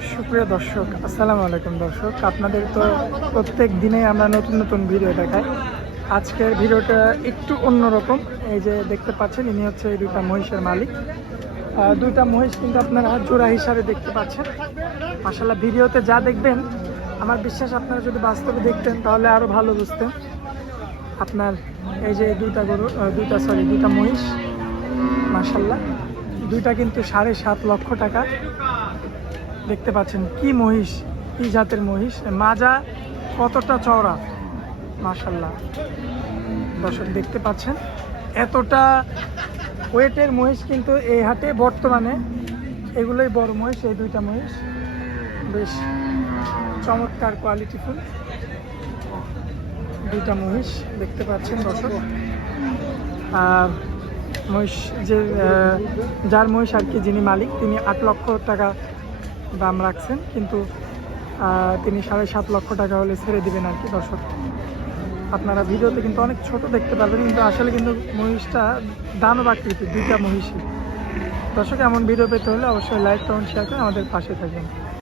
সুপ্রিয় দর্শক, আসসালামু আলাইকুম দর্শক। আপনাদের তো প্রত্যেক দিনে আমরা নতুন নতুন ভিডিও দেখাই। আজকের ভিডিওটা একটু অন্যরকম। এই যে দেখতে পাচ্ছেন, ইনি হচ্ছে এই দুইটা মহিষের মালিক। দুইটা মহিষ কিন্তু আপনারা জোড়া হিসাবে দেখতে পাচ্ছেন। মাশাআল্লাহ, ভিডিওতে যা দেখবেন আমার বিশ্বাস আপনারা যদি বাস্তবে দেখতেন তাহলে আরও ভালো বুঝতেন। আপনার এই যে দুইটা মহিষ, মাশাআল্লাহ, দুইটা কিন্তু 7.5 লক্ষ টাকা। দেখতে পাচ্ছেন কি মহিষ, কি জাতের মহিষ, মাজা কতটা চওড়া, মাশাআল্লাহ। দর্শক দেখতে পাচ্ছেন এতটা ওয়েটের মহিষ কিন্তু এই হাটে বর্তমানে এগুলোই বড় মহিষ। এই দুইটা মহিষ বেশ চমৎকার কোয়ালিটিফুল দুইটা মহিষ দেখতে পাচ্ছেন দর্শক। আর মহিষ যার মহিষ আর কি, যিনি মালিক, তিনি 8 লক্ষ টাকা দাম রাখছেন, কিন্তু তিনি 7.5 লক্ষ টাকা হলে ছেড়ে দিবেন আর কি। দর্শক আপনারা ভিডিওতে কিন্তু অনেক ছোট দেখতে পারবেন, কিন্তু আসলে কিন্তু মহিষটা দানব আকৃতির দুইটা মহিষই। দর্শক এমন ভিডিও পেতে হলে অবশ্যই লাইক, কমেন্ট, শেয়ার করে আমাদের পাশে থাকবেন।